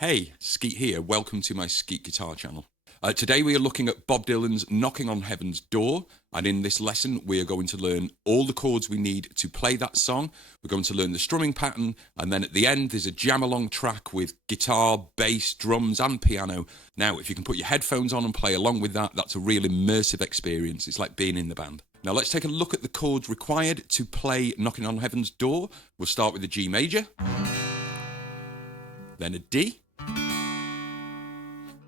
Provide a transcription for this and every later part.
Hey, Skeet here. Welcome to my SkeetGuitar channel. Today we are looking at Bob Dylan's Knocking on Heaven's Door, and in this lesson we are going to learn all the chords we need to play that song. We're going to learn the strumming pattern, and then at the end there's a jam-along track with guitar, bass, drums and piano. Now, if you can put your headphones on and play along with that, that's a real immersive experience. It's like being in the band. Now let's take a look at the chords required to play Knocking on Heaven's Door. We'll start with a G major, then a D,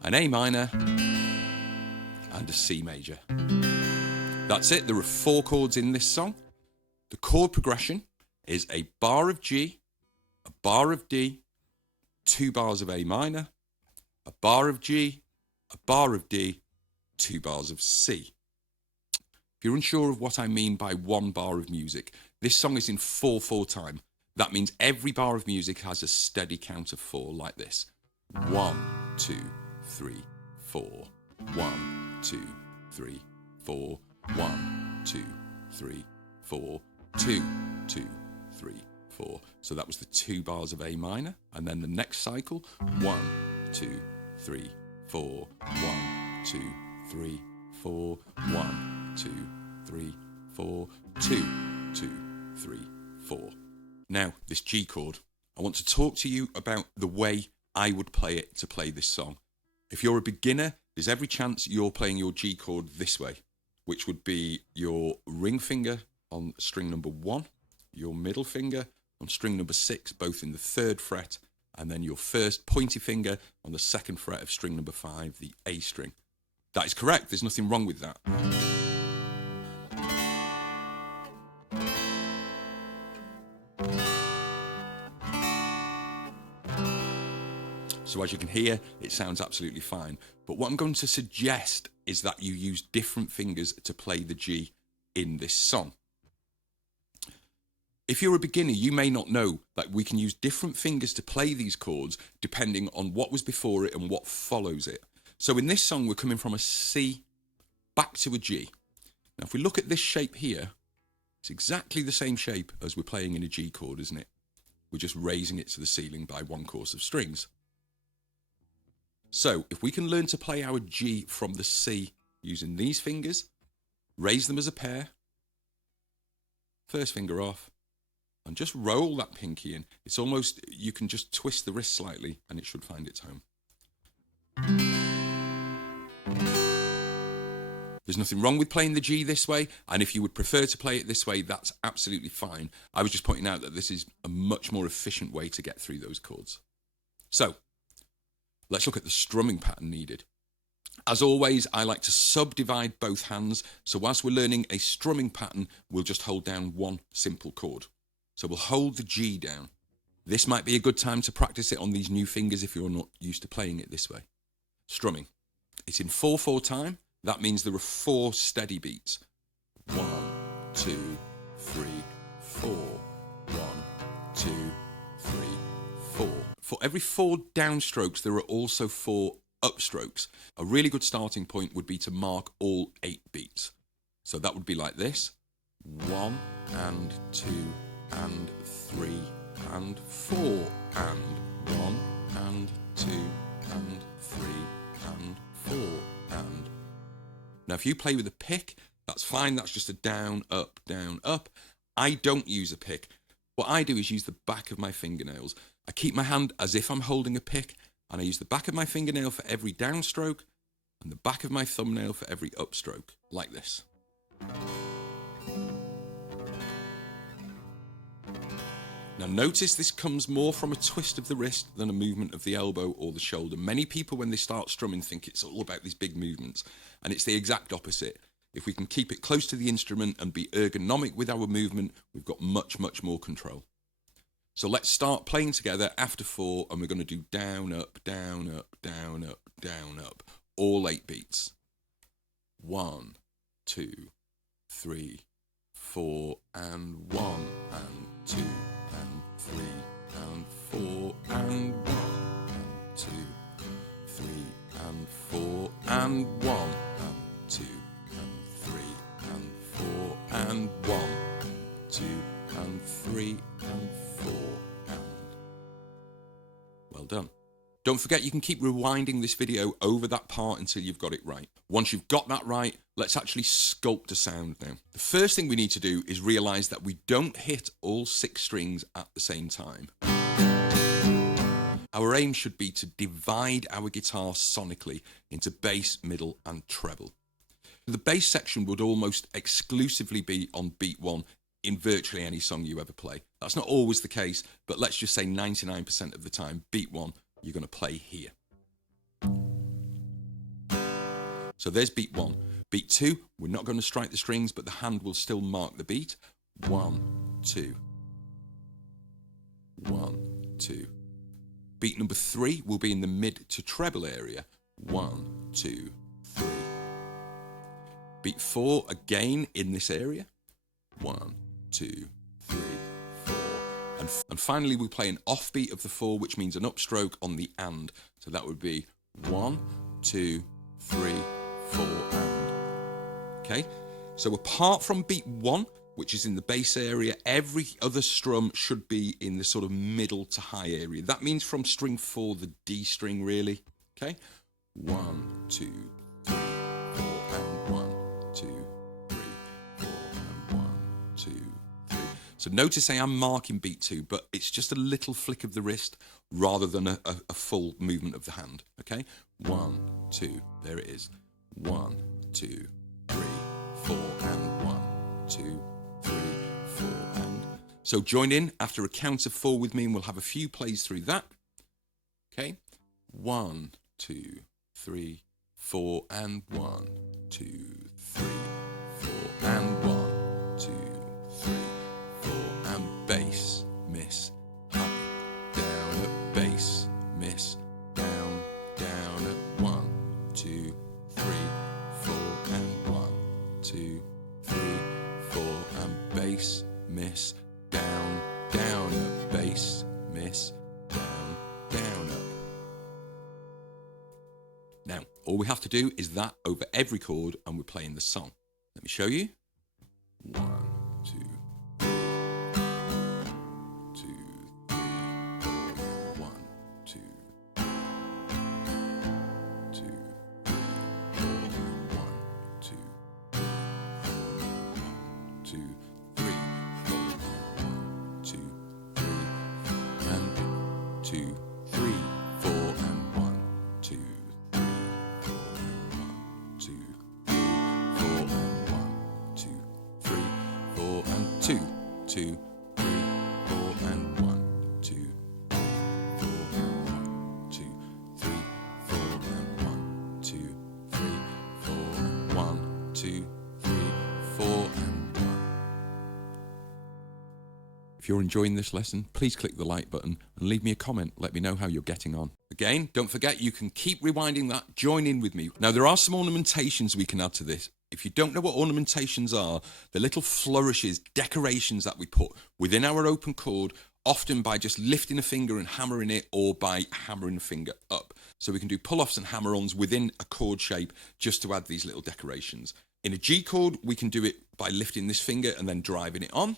an A minor, and a C major. That's it. There are 4 chords in this song. The chord progression is a bar of G, a bar of D, 2 bars of A minor, a bar of G, a bar of D, 2 bars of C. If you're unsure of what I mean by 1 bar of music, this song is in 4/4 time. That means every bar of music has a steady count of 4 like this. 1, 2, 3, 4. 1, 2, 3, 4. 1, 2, 3, 4. 2, 2, 3, 4. So that was the 2 bars of A minor. And then the next cycle, 1, 2, 3, 4. 1, 2, 3, 4. 1, 2, 3, 4. 2, 2, 3, 4. Now, this G chord, I want to talk to you about the way I would play it to play this song. If you're a beginner, there's every chance you're playing your G chord this way, which would be your ring finger on string number 1, your middle finger on string number 6, both in the 3rd fret, and then your first pointy finger on the 2nd fret of string number 5, the A string. That is correct. There's nothing wrong with that. So as you can hear, it sounds absolutely fine. But what I'm going to suggest is that you use different fingers to play the G in this song. If you're a beginner, you may not know that we can use different fingers to play these chords depending on what was before it and what follows it. So in this song, we're coming from a C back to a G. Now, if we look at this shape here, it's exactly the same shape as we're playing in a G chord, isn't it? We're just raising it to the ceiling by 1 course of strings. So if we can learn to play our G from the C using these fingers, raise them as a pair, first finger off, and just roll that pinky in. It's almost, you can just twist the wrist slightly and it should find its home. There's nothing wrong with playing the G this way, and if you would prefer to play it this way, that's absolutely fine. I was just pointing out that this is a much more efficient way to get through those chords. So, let's look at the strumming pattern needed. As always, I like to subdivide both hands, so whilst we're learning a strumming pattern, we'll just hold down 1 simple chord. So we'll hold the G down. This might be a good time to practice it on these new fingers if you're not used to playing it this way. Strumming. It's in 4/4 time. That means there are 4 steady beats. 1, 2, 3, 4. 1, 2, 3, 4. For every 4 downstrokes, there are also 4 upstrokes. A really good starting point would be to mark all 8 beats. So that would be like this. 1 and 2 and 3 and 4 and 1 and 2 and 3 and 4 and... Now if you play with a pick, that's fine. That's just a down, up, down, up. I don't use a pick. What I do is use the back of my fingernails. I keep my hand as if I'm holding a pick, and I use the back of my fingernail for every downstroke and the back of my thumbnail for every upstroke, like this. Now notice this comes more from a twist of the wrist than a movement of the elbow or the shoulder. Many people when they start strumming think it's all about these big movements, and it's the exact opposite. If we can keep it close to the instrument and be ergonomic with our movement, we've got much, much more control. So let's start playing together after 4, and we're going to do down, up, down, up, down, up, down, up. All 8 beats. 1, 2, 3, 4, and 1, and 2, and 3, and 4, and 1, and 2, 3, and 4, and 1, and 2, and 3, and 4, and 1, and 2, and 3, and 4, and... Well done. Don't forget you can keep rewinding this video over that part until you've got it right. Once you've got that right, let's actually sculpt a sound now. The first thing we need to do is realise that we don't hit all 6 strings at the same time. Our aim should be to divide our guitar sonically into bass, middle and treble. The bass section would almost exclusively be on beat 1 in virtually any song you ever play. That's not always the case, but let's just say 99% of the time, beat 1, you're going to play here. So there's beat 1. Beat 2, we're not going to strike the strings, but the hand will still mark the beat. 1, 2. 1, 2. Beat number 3 will be in the mid to treble area. 1, 2, 3. Beat 4 again in this area. 1, 2, 3, 4. And finally we play an offbeat of the 4, which means an upstroke on the and. So that would be 1, 2, 3, 4 and. Okay? So apart from beat 1, which is in the bass area, every other strum should be in the sort of middle to high area. That means from string 4, the D string really. Okay? 1, 2, 3, 4 and 1, 2, 3, 4 and 1, 2, 3. So notice I am marking beat 2, but it's just a little flick of the wrist rather than a full movement of the hand. Okay? 1, 2, there it is. 1, 2, 3, 4 and 1, 2, 3, 4 and. So join in after a count of 4 with me and we'll have a few plays through that. Okay? 1, 2, 3, 4 and 1, 2, 3, 4 and 1, 2, 3, 4 and bass, miss, up, down at bass, miss, down, down at 1, 2, 3, 4 and 1, 2, 3, 4 and bass, miss, down, down up, bass, miss, down, down up. Now, all we have to do is that over every chord and we're playing the song. Let me show you. 1, 2, 3, 2, 3, 4, 1, 2, 2, 3, 4, 1, 2, 2, 3, 4, 1, 2, 3, and 2, 3, 4 and 1, 2, 3, 4 and 1, 2, 3, 4 and 1, 2, 3, 4 and 2, 2, 3, 4 and 1, 2, 3, 4 and 1, 2, 3, 4 and 1, 2, 3, 4 and 1, 2, 3, 4 and 1. If you're enjoying this lesson, please click the like button and leave me a comment. Let me know how you're getting on. Again, don't forget you can keep rewinding that. Join in with me. Now, there are some ornamentations we can add to this. If you don't know what ornamentations are, they're little flourishes, decorations that we put within our open chord, often by just lifting a finger and hammering it or by hammering a finger up. So we can do pull-offs and hammer-ons within a chord shape just to add these little decorations. In a G chord, we can do it by lifting this finger and then driving it on.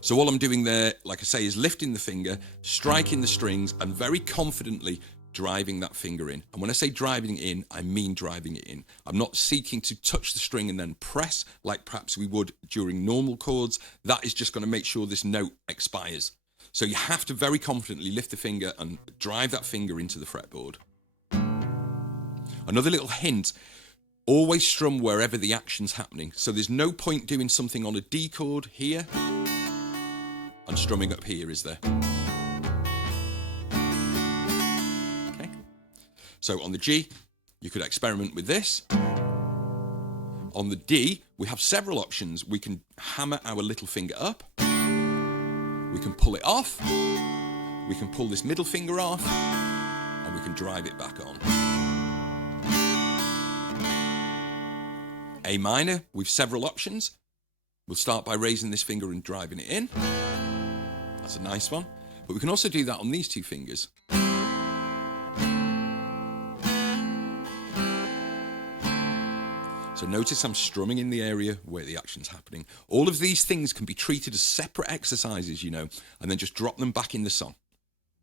So all I'm doing there, like I say, is lifting the finger, striking the strings, and very confidently driving that finger in. And when I say driving it in, I mean driving it in. I'm not seeking to touch the string and then press like perhaps we would during normal chords. That is just going to make sure this note expires. So you have to very confidently lift the finger and drive that finger into the fretboard. Another little hint, always strum wherever the action's happening. So there's no point doing something on a D chord here and strumming up here, is there? Okay. So on the G, you could experiment with this. On the D, we have several options. We can hammer our little finger up. We can pull it off. We can pull this middle finger off. And we can drive it back on. A minor, we've several options. We'll start by raising this finger and driving it in. That's a nice one. But we can also do that on these two fingers. So notice I'm strumming in the area where the action's happening. All of these things can be treated as separate exercises, you know, and then just drop them back in the song.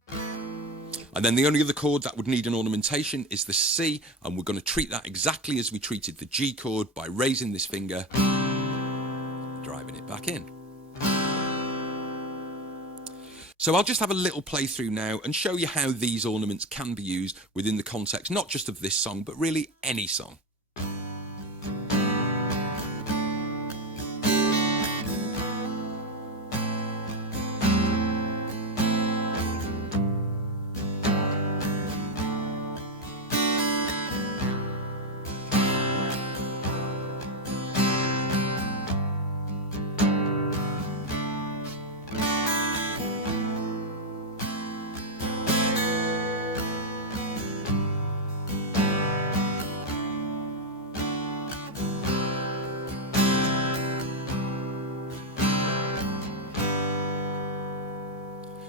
And then the only other chord that would need an ornamentation is the C, and we're going to treat that exactly as we treated the G chord by raising this finger, driving it back in. So I'll just have a little playthrough now and show you how these ornaments can be used within the context, not just of this song, but really any song.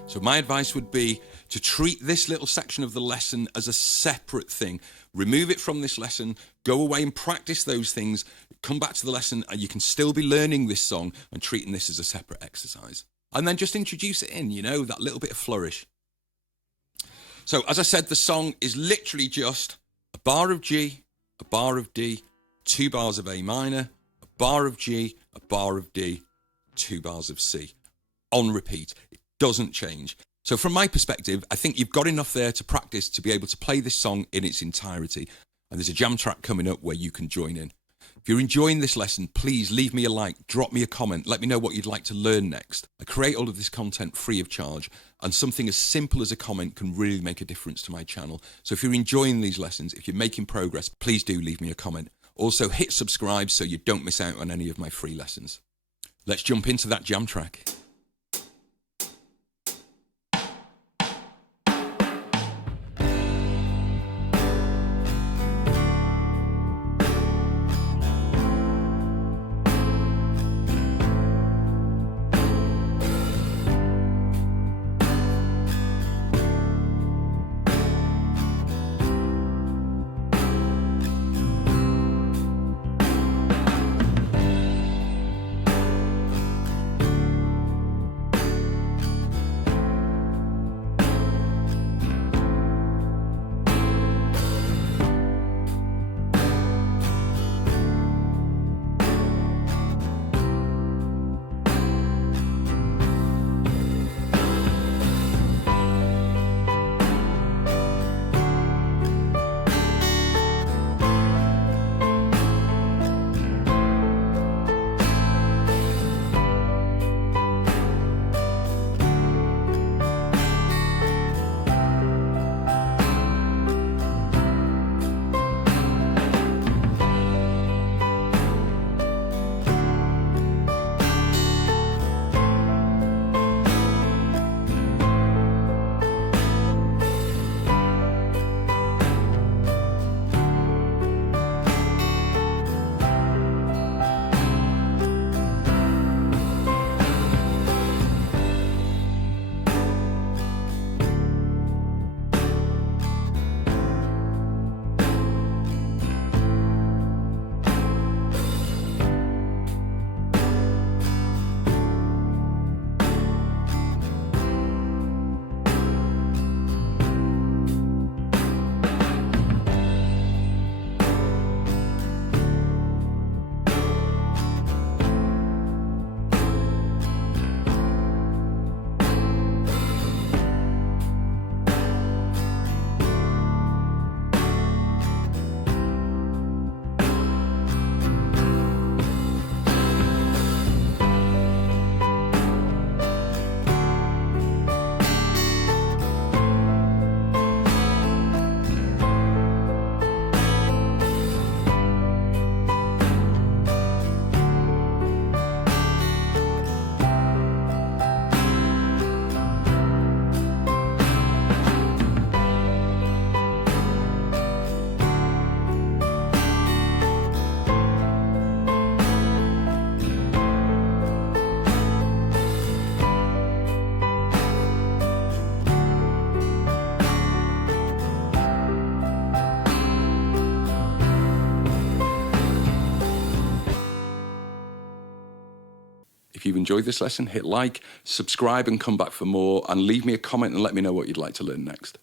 So my advice would be to treat this little section of the lesson as a separate thing. Remove it from this lesson, go away and practice those things, come back to the lesson, and you can still be learning this song and treating this as a separate exercise. And then just introduce it in, you know, that little bit of flourish. So as I said, the song is literally just a bar of G, a bar of D, 2 bars of A minor, a bar of G, a bar of D, 2 bars of C. On repeat. It doesn't change. So from my perspective, I think you've got enough there to practice to be able to play this song in its entirety. And there's a jam track coming up where you can join in. If you're enjoying this lesson, please leave me a like, drop me a comment, let me know what you'd like to learn next. I create all of this content free of charge, and something as simple as a comment can really make a difference to my channel. So if you're enjoying these lessons, if you're making progress, please do leave me a comment. Also hit subscribe so you don't miss out on any of my free lessons. Let's jump into that jam track. you've enjoyed this lesson, hit like, subscribe and come back for more, and leave me a comment and let me know what you'd like to learn next.